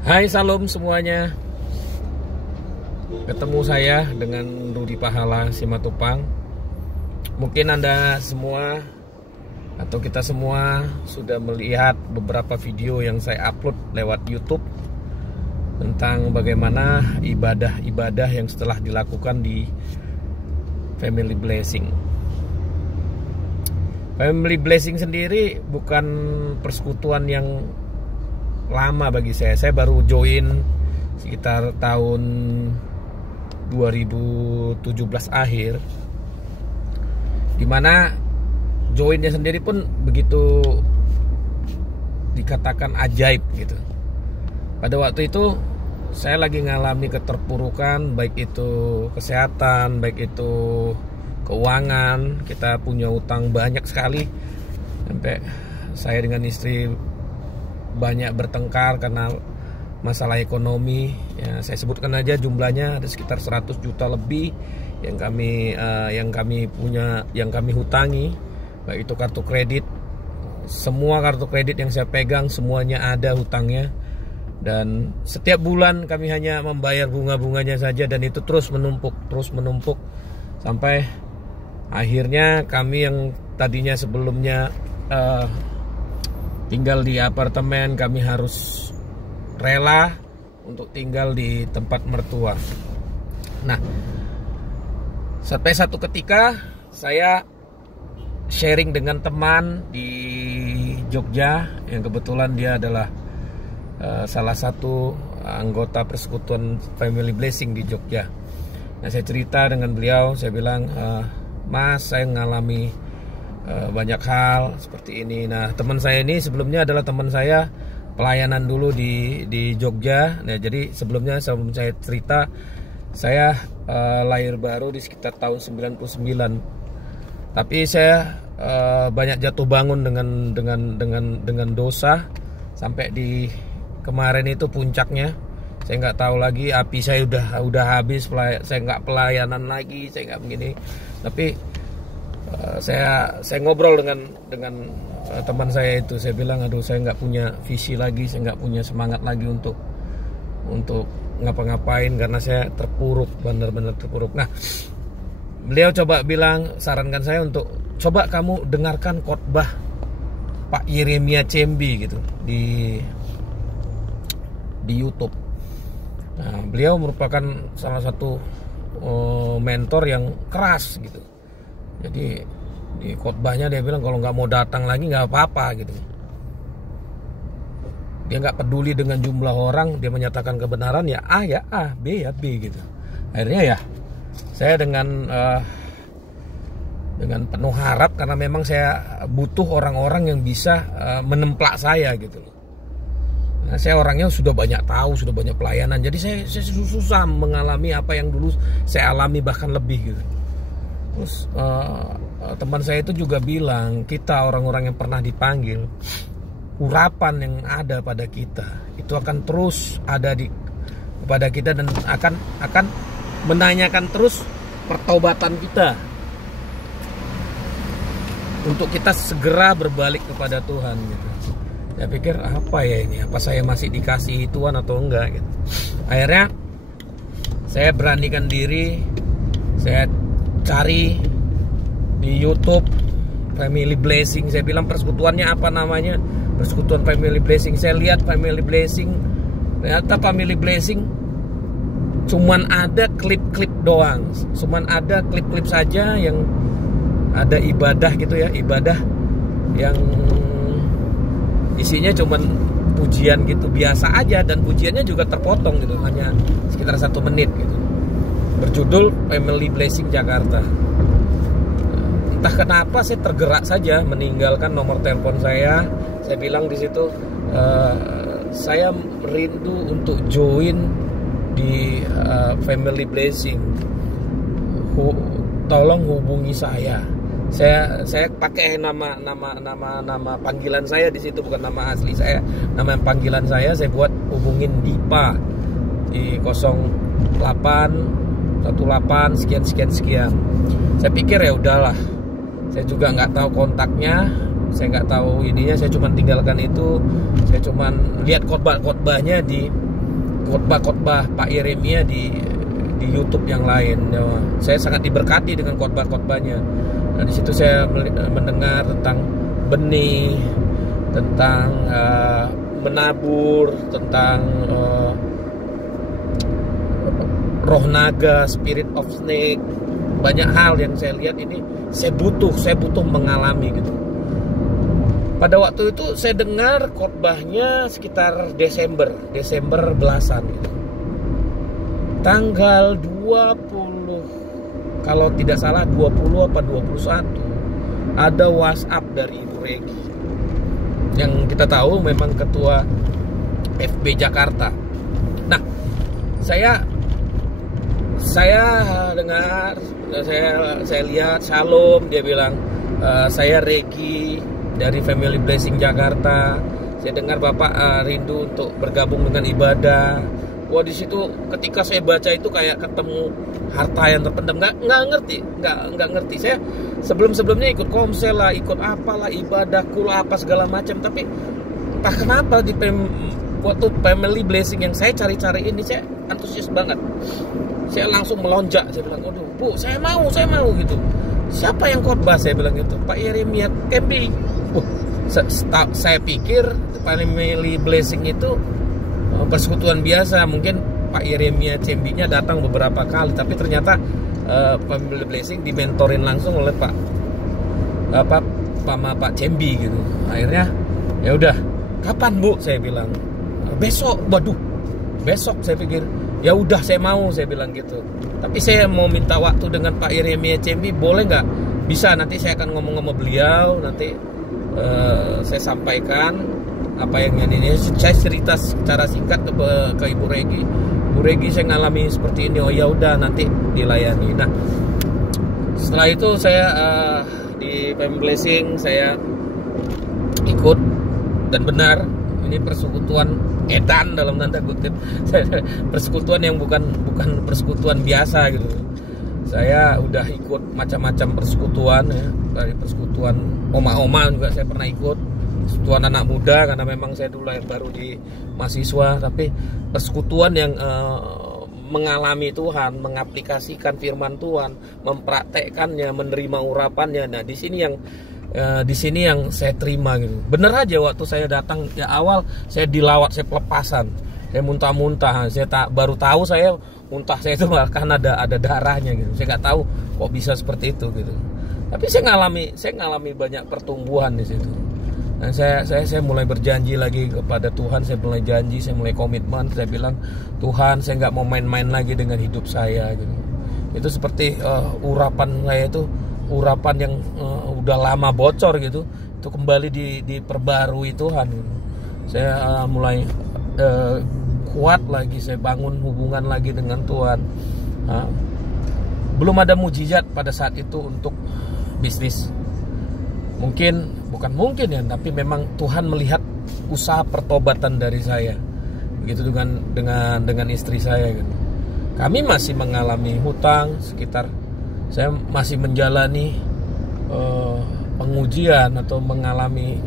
Hai, salam semuanya. Ketemu saya dengan Rudi Pahala Simatupang. Mungkin Anda semua atau kita semua sudah melihat beberapa video yang saya upload lewat YouTube tentang bagaimana ibadah-ibadah yang setelah dilakukan di Family Blessing. Family Blessing sendiri bukan persekutuan yang lama bagi saya. Saya baru join sekitar tahun 2017 akhir, dimana joinnya sendiri pun begitu dikatakan ajaib gitu. Pada waktu itu saya lagi ngalami keterpurukan, baik itu kesehatan, baik itu keuangan. Kita punya utang banyak sekali, sampai saya dengan istri banyak bertengkar karena masalah ekonomi. Ya, saya sebutkan aja jumlahnya ada sekitar 100 juta lebih yang kami punya, yang kami hutangi, baik itu kartu kredit. Semua kartu kredit yang saya pegang semuanya ada hutangnya, dan setiap bulan kami hanya membayar bunga-bunganya saja, dan itu terus menumpuk sampai akhirnya kami yang tadinya sebelumnya tinggal di apartemen, kami harus rela untuk tinggal di tempat mertua. Nah, sampai satu ketika saya sharing dengan teman di Jogja, yang kebetulan dia adalah salah satu anggota persekutuan Family Blessing di Jogja. Nah, saya cerita dengan beliau, saya bilang, Mas, saya mengalami banyak hal seperti ini. Nah, teman saya ini sebelumnya adalah teman saya pelayanan dulu di Jogja. Nah, jadi sebelum saya cerita, saya lahir baru di sekitar tahun 99. Tapi saya banyak jatuh bangun dengan dosa sampai di kemarin itu puncaknya. Saya nggak tahu lagi, api saya udah habis, saya nggak pelayanan lagi, saya nggak begini. Tapi saya ngobrol dengan teman saya itu. Saya bilang, aduh, saya nggak punya visi lagi, saya nggak punya semangat lagi untuk ngapa-ngapain karena saya terpuruk, benar-benar terpuruk. Nah, beliau coba bilang, sarankan saya untuk coba kamu dengarkan khotbah Pak Yeremia Cembi gitu di YouTube. Nah, beliau merupakan salah satu mentor yang keras gitu. Jadi di khotbahnya dia bilang kalau nggak mau datang lagi nggak apa-apa gitu. Dia nggak peduli dengan jumlah orang, dia menyatakan kebenaran, ya A ya A, B ya B gitu. Akhirnya ya saya dengan penuh harap, karena memang saya butuh orang-orang yang bisa menemplak saya gitu loh. Nah, saya orangnya sudah banyak tahu, sudah banyak pelayanan, jadi saya susah mengalami apa yang dulu saya alami, bahkan lebih gitu. Terus teman saya itu juga bilang, kita orang-orang yang pernah dipanggil, urapan yang ada pada kita itu akan terus ada kepada kita, dan akan menanyakan terus pertobatan kita untuk kita segera berbalik kepada Tuhan gitu. Saya pikir, apa ya ini, apa saya masih dikasihi Tuhan atau enggak gitu. Akhirnya saya beranikan diri, saya cari di YouTube Family Blessing. Saya bilang, persekutuannya apa namanya? Persekutuan Family Blessing. Saya lihat Family Blessing, ternyata Family Blessing cuman ada klip-klip doang, cuman ada klip-klip saja yang ada ibadah gitu ya, ibadah yang isinya cuman pujian gitu, biasa aja, dan pujiannya juga terpotong gitu, hanya sekitar 1 menit gitu, berjudul Family Blessing Jakarta. Entah kenapa saya tergerak saja meninggalkan nomor telepon saya. Saya bilang di situ, saya merindu untuk join di Family Blessing. Tolong hubungi saya. Saya pakai nama panggilan saya di situ, bukan nama asli saya. Nama panggilan saya buat hubungin Dipa di 0818 sekian. Saya pikir ya udahlah, saya juga nggak tahu kontaknya, saya nggak tahu ininya, saya cuma tinggalkan itu. Saya cuma lihat khotbahnya di khotbah-khotbah Pak Yeremia di YouTube yang lain. Ya, saya sangat diberkati dengan khotbah-khotbahnya. Nah, di situ saya mendengar tentang benih, tentang menabur, tentang roh naga, spirit of snake. Banyak hal yang saya lihat ini saya butuh mengalami gitu. Pada waktu itu saya dengar khotbahnya sekitar Desember belasan gitu. Tanggal 20, kalau tidak salah 20 apa 21, ada WhatsApp dari Ibu Regi, yang kita tahu memang ketua FB Jakarta. Nah, saya dengar, saya lihat Shalom, dia bilang saya Regi dari Family Blessing Jakarta. Saya dengar Bapak rindu untuk bergabung dengan ibadah. Wah, di situ ketika saya baca itu kayak ketemu harta yang terpendam. Nggak ngerti. Saya sebelumnya ikut komsel lah, ikut apalah, ibadah kula apa segala macam. Tapi entah kenapa waktu Family Blessing yang saya cari-cari ini, saya antusias banget. Saya langsung melonjak. Saya bilang, waduh Bu, saya mau gitu. Siapa yang khotbah? Saya bilang gitu, Pak Yeremia Tembi. Saya pikir Family Blessing itu persekutuan biasa, mungkin Pak Yeremia Cembinya datang beberapa kali, tapi ternyata Family Blessing dimentorin langsung oleh Pak Cembi gitu. Akhirnya ya udah, kapan Bu? Saya bilang besok. Waduh, besok. Saya pikir ya udah, saya mau, saya bilang gitu. Tapi saya mau minta waktu dengan Pak Yeremia Cembi, boleh nggak? Bisa, nanti saya akan ngomong sama beliau, nanti saya sampaikan apa yang ini. Saya cerita secara singkat ke Ibu Regi. Bu Regi, saya ngalami seperti ini. Oh ya udah, nanti dilayani. Nah, setelah itu saya di Family Blessing saya ikut, dan benar ini persekutuan edan dalam tanda kutip. Persekutuan yang bukan persekutuan biasa gitu. Saya udah ikut macam-macam persekutuan ya. Dari persekutuan oma-oma juga saya pernah ikut, persekutuan anak muda karena memang saya dulu baru di mahasiswa. Tapi persekutuan yang mengalami Tuhan, mengaplikasikan firman Tuhan, mempraktekkannya, menerima urapannya. Nah, di sini yang saya terima gitu. Bener aja waktu saya datang ya awal, saya dilawat, saya pelepasan, saya muntah-muntah. Saya baru tahu saya muntah saya itu bahkan ada darahnya gitu. Saya nggak tahu kok bisa seperti itu gitu. Tapi saya ngalami banyak pertumbuhan di situ. Nah, saya mulai berjanji lagi kepada Tuhan. Saya mulai janji, saya mulai komitmen. Saya bilang, Tuhan, saya nggak mau main-main lagi dengan hidup saya gitu. Itu seperti urapan saya itu, urapan yang udah lama bocor gitu, itu kembali diperbarui Tuhan gitu. Saya mulai kuat lagi, saya bangun hubungan lagi dengan Tuhan. Belum ada mujizat pada saat itu untuk bisnis. Bukan mungkin ya, tapi memang Tuhan melihat usaha pertobatan dari saya. Begitu dengan istri saya gitu. Kami masih mengalami hutang sekitar, saya masih menjalani pengujian atau menjalani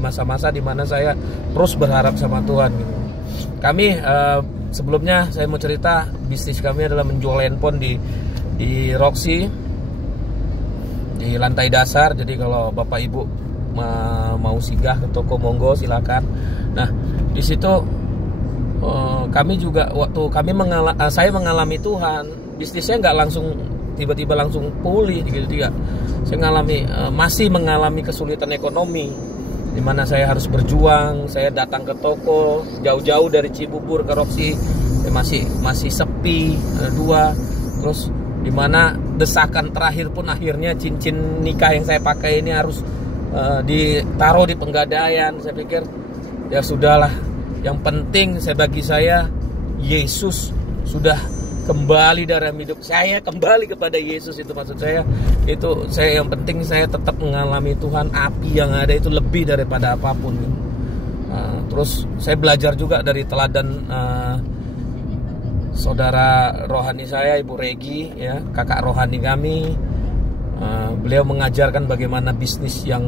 masa-masa di mana saya terus berharap sama Tuhan gitu. Kami sebelumnya saya mau cerita, bisnis kami adalah menjual handphone di Roxy, di lantai dasar. Jadi kalau Bapak Ibu mau singgah ke toko, monggo silakan. Nah, di situ kami juga waktu saya mengalami Tuhan, bisnisnya nggak langsung tiba-tiba langsung pulih gitu ya. Saya masih mengalami kesulitan ekonomi, di mana saya harus berjuang. Saya datang ke toko jauh-jauh dari Cibubur ke Roxy, masih sepi, ada 2. Terus di mana desakan terakhir pun akhirnya cincin nikah yang saya pakai ini harus ditaruh di Penggadaian. Saya pikir ya sudahlah, yang penting bagi saya Yesus sudah kembali dalam hidup saya, kembali kepada Yesus. Itu maksud saya, yang penting saya tetap mengalami Tuhan. Api yang ada itu lebih daripada apapun. Terus saya belajar juga dari teladan saudara rohani saya, Ibu Regi ya, kakak rohani kami. Beliau mengajarkan bagaimana bisnis yang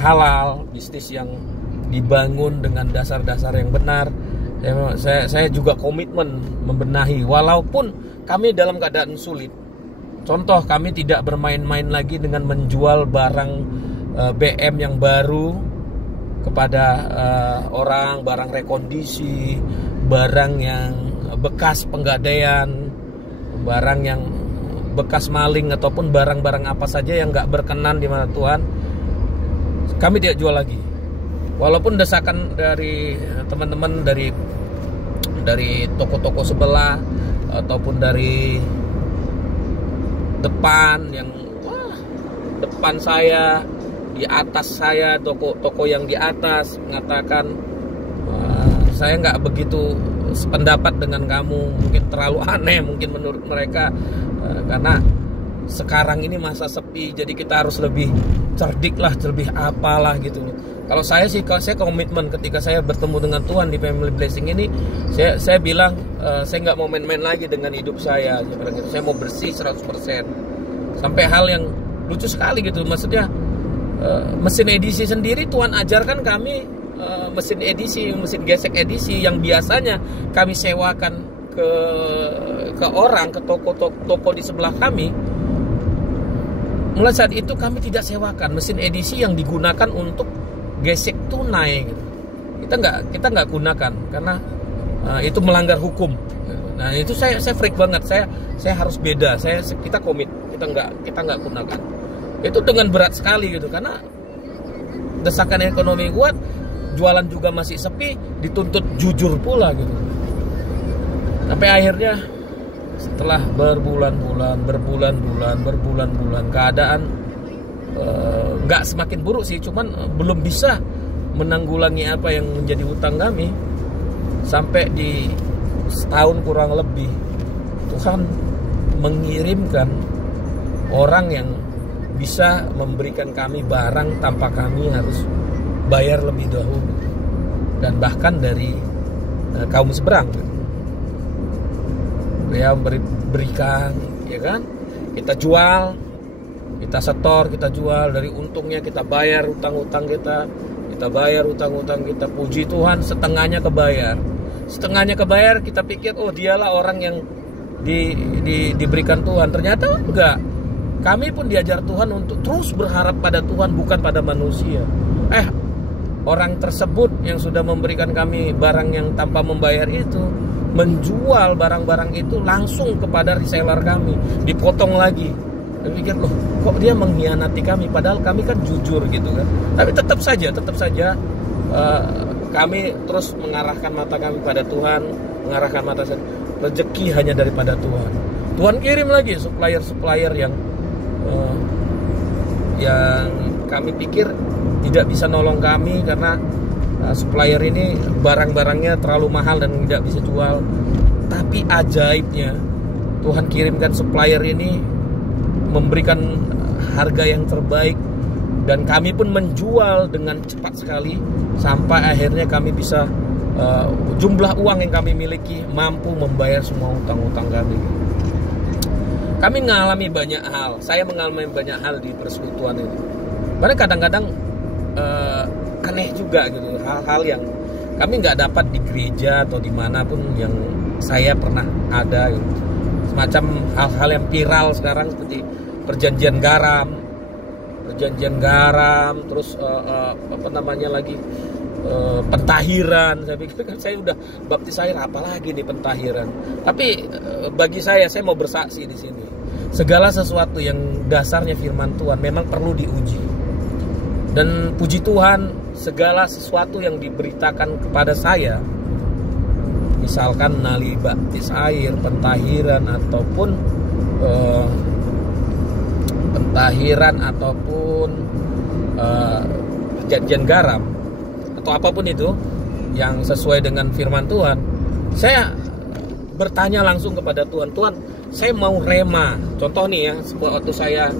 halal, bisnis yang dibangun dengan dasar-dasar yang benar. Saya juga komitmen membenahi, walaupun kami dalam keadaan sulit. Contoh, kami tidak bermain-main lagi dengan menjual barang BM yang baru kepada orang, barang rekondisi, barang yang bekas penggadaian, barang yang bekas maling, ataupun barang-barang apa saja yang nggak berkenan di mata Tuhan, kami tidak jual lagi. Walaupun desakan dari teman-teman dari toko-toko sebelah ataupun dari depan yang depan saya, di atas saya, toko-toko yang di atas mengatakan saya nggak begitu sependapat dengan kamu, mungkin terlalu aneh mungkin menurut mereka, karena sekarang ini masa sepi, jadi kita harus lebih cerdik lah, lebih apalah gitu. Kalau saya sih, saya komitmen ketika saya bertemu dengan Tuhan di Family Blessing ini, saya bilang saya nggak mau main-main lagi dengan hidup saya. Saya mau bersih 100%. Sampai hal yang lucu sekali gitu, maksudnya mesin edisi sendiri Tuhan ajarkan kami, mesin edisi, mesin gesek edisi yang biasanya kami sewakan ke orang, ke toko di sebelah kami. Mulai saat itu kami tidak sewakan mesin edisi yang digunakan untuk gesek tunai gitu. Kita nggak gunakan karena itu melanggar hukum. Nah itu saya freak banget. Saya harus beda. Kita komit. Kita nggak gunakan. Itu dengan berat sekali gitu, karena desakan ekonomi kuat, jualan juga masih sepi, dituntut jujur pula gitu. Sampai akhirnya setelah berbulan-bulan keadaan nggak semakin buruk sih, cuman belum bisa menanggulangi apa yang menjadi utang kami. Sampai di setahun kurang lebih, Tuhan mengirimkan orang yang bisa memberikan kami barang tanpa kami harus bayar lebih dahulu, dan bahkan dari kaum seberang. Dia berikan, ya kan? Kita jual, kita setor, kita jual, dari untungnya kita bayar utang-utang kita bayar utang-utang kita. Puji Tuhan, setengahnya kebayar, kita pikir oh dialah orang yang diberikan Tuhan. Ternyata enggak. Kami pun diajar Tuhan untuk terus berharap pada Tuhan, bukan pada manusia. Orang tersebut yang sudah memberikan kami barang yang tanpa membayar itu menjual barang-barang itu langsung kepada reseller kami, dipotong lagi. Saya pikir, loh kok dia mengkhianati kami, padahal kami kan jujur gitu kan. Tapi tetap saja kami terus mengarahkan mata kami pada Tuhan, mengarahkan mata saya. Rezeki hanya daripada Tuhan. Tuhan kirim lagi supplier yang kami pikir tidak bisa nolong kami, karena supplier ini barang-barangnya terlalu mahal dan tidak bisa jual. Tapi ajaibnya Tuhan kirimkan supplier ini memberikan harga yang terbaik, dan kami pun menjual dengan cepat sekali, sampai akhirnya kami bisa jumlah uang yang kami miliki mampu membayar semua utang-utang kami. Kami mengalami banyak hal. Saya mengalami banyak hal di persekutuan ini. Karena kadang-kadang aneh juga gitu, hal-hal yang kami nggak dapat di gereja atau dimanapun yang saya pernah ada gitu. Semacam hal-hal yang viral sekarang seperti perjanjian garam, terus pentahiran. Saya pikir kan saya udah baptis air, apalagi nih pentahiran. Tapi bagi saya mau bersaksi di sini. Segala sesuatu yang dasarnya firman Tuhan memang perlu diuji. Dan puji Tuhan, segala sesuatu yang diberitakan kepada saya, misalkan nali baptis air, pentahiran ataupun perjanjian garam, atau apapun itu yang sesuai dengan firman Tuhan, saya bertanya langsung kepada Tuhan. Tuhan, saya mau rema. Contoh nih ya, waktu saya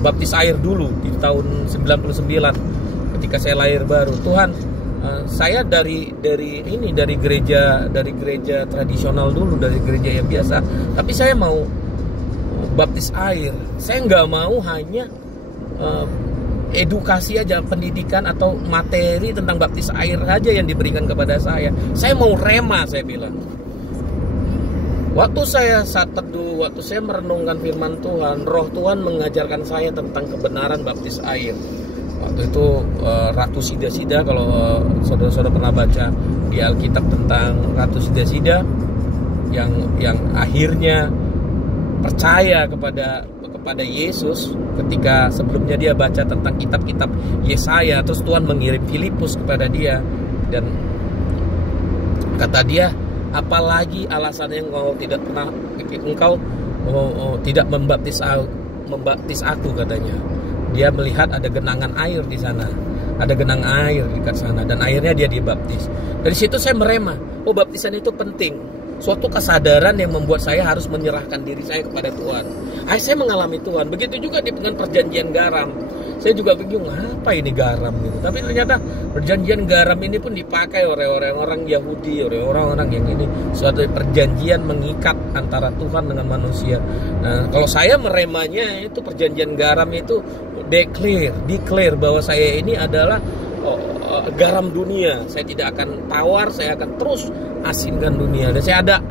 baptis air dulu di tahun 99 ketika saya lahir baru. Tuhan, saya dari gereja tradisional dulu, dari gereja yang biasa, tapi saya mau baptis air. Saya nggak mau hanya edukasi aja, pendidikan atau materi tentang baptis air aja yang diberikan kepada saya. Saya mau rema, saya bilang. Waktu saya saat teduh, waktu saya merenungkan firman Tuhan, Roh Tuhan mengajarkan saya tentang kebenaran baptis air. Waktu itu Ratu Sida-Sida, kalau saudara-saudara pernah baca di Alkitab tentang Ratu Sida-Sida yang akhirnya percaya kepada Yesus ketika sebelumnya dia baca tentang kitab-kitab Yesaya, terus Tuhan mengirim Filipus kepada dia dan kata dia, apalagi alasannya engkau tidak pernah tidak membaptis aku, katanya. Dia melihat ada genangan air di sana, ada genang air di dekat sana, dan akhirnya dia dibaptis. Dari situ saya merema, baptisan itu penting. Suatu kesadaran yang membuat saya harus menyerahkan diri saya kepada Tuhan. Saya mengalami Tuhan. Begitu juga dengan perjanjian garam. Saya juga bingung, apa ini garam gitu. Tapi ternyata perjanjian garam ini pun dipakai oleh orang-orang Yahudi, oleh orang-orang yang ini suatu perjanjian mengikat antara Tuhan dengan manusia. Nah, kalau saya meremanya itu perjanjian garam itu declare bahwa saya ini adalah garam dunia. Saya tidak akan tawar, saya akan terus asinkan dunia. Dan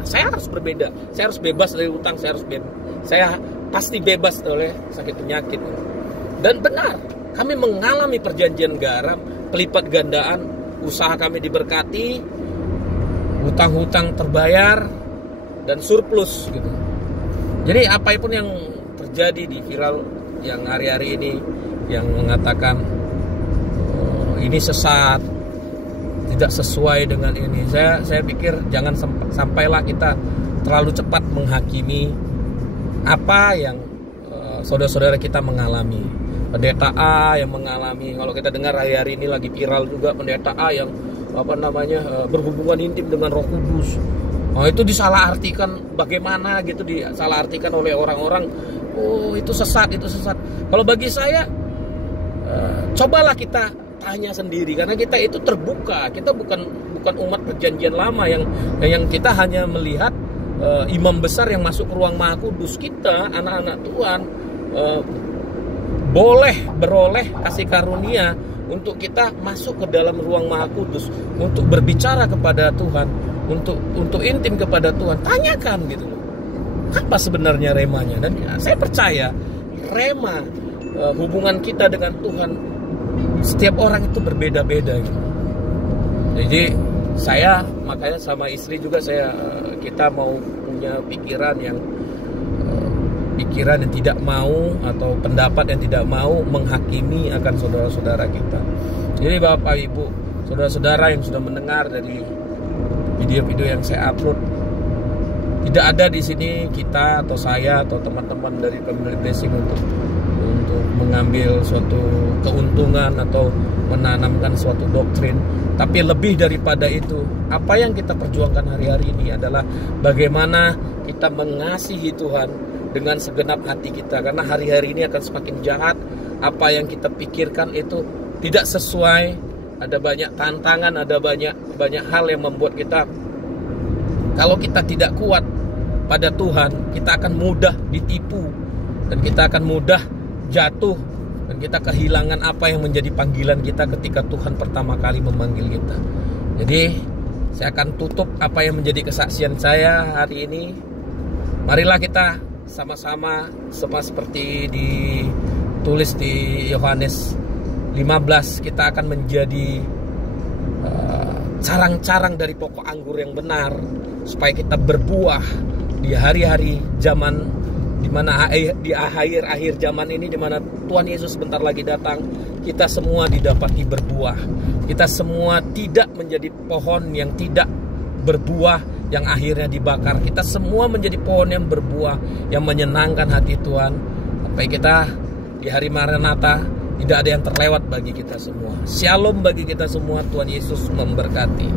saya harus berbeda. Saya harus bebas dari utang, saya pasti bebas oleh sakit penyakit. Dan benar, kami mengalami perjanjian garam, pelipat gandaan, usaha kami diberkati, hutang-hutang terbayar, dan surplus gitu. Jadi apapun yang terjadi di viral yang hari-hari ini, yang mengatakan ini sesat, tidak sesuai dengan ini, saya pikir jangan sampailah kita terlalu cepat menghakimi apa yang saudara-saudara kita mengalami. Pendeta A yang mengalami, kalau kita dengar hari-hari ini lagi viral juga pendeta A yang berhubungan intim dengan Roh Kudus. Itu disalahartikan bagaimana gitu, disalahartikan oleh orang-orang. Itu sesat, itu sesat. Kalau bagi saya, cobalah kita tanya sendiri, karena kita itu terbuka. Kita bukan umat perjanjian lama yang kita hanya melihat imam besar yang masuk ke ruang Maha Kudus. Kita anak-anak Tuhan boleh beroleh kasih karunia untuk kita masuk ke dalam ruang Maha Kudus, untuk berbicara kepada Tuhan, untuk intim kepada Tuhan. Tanyakan gitu loh, apa sebenarnya remanya. Dan saya percaya rema hubungan kita dengan Tuhan, setiap orang itu berbeda-beda gitu. Jadi makanya sama istri juga kita mau punya pikiran yang tidak mau, atau pendapat yang tidak mau menghakimi akan saudara-saudara kita. Jadi Bapak Ibu, saudara-saudara yang sudah mendengar dari video-video yang saya upload, tidak ada di sini kita atau saya atau teman-teman dari Family Blessing untuk mengambil suatu keuntungan atau menanamkan suatu doktrin. Tapi lebih daripada itu, apa yang kita perjuangkan hari-hari ini adalah bagaimana kita mengasihi Tuhan dengan segenap hati kita. Karena hari-hari ini akan semakin jahat. Apa yang kita pikirkan itu tidak sesuai. Ada banyak tantangan, ada banyak hal yang membuat kita, kalau kita tidak kuat pada Tuhan, kita akan mudah ditipu, dan kita akan mudah jatuh, dan kita kehilangan apa yang menjadi panggilan kita ketika Tuhan pertama kali memanggil kita. Jadi saya akan tutup apa yang menjadi kesaksian saya hari ini. Marilah kita sama-sama seperti ditulis di Yohanes 15, kita akan menjadi carang-carang dari pokok anggur yang benar, supaya kita berbuah di hari-hari zaman di mana di akhir zaman ini, di mana Tuhan Yesus sebentar lagi datang. Kita semua didapati berbuah. Kita semua tidak menjadi pohon yang tidak berbuah, yang akhirnya dibakar. Kita semua menjadi pohon yang berbuah, yang menyenangkan hati Tuhan, sampai kita di hari Maranatha tidak ada yang terlewat bagi kita semua. Shalom bagi kita semua. Tuhan Yesus memberkati.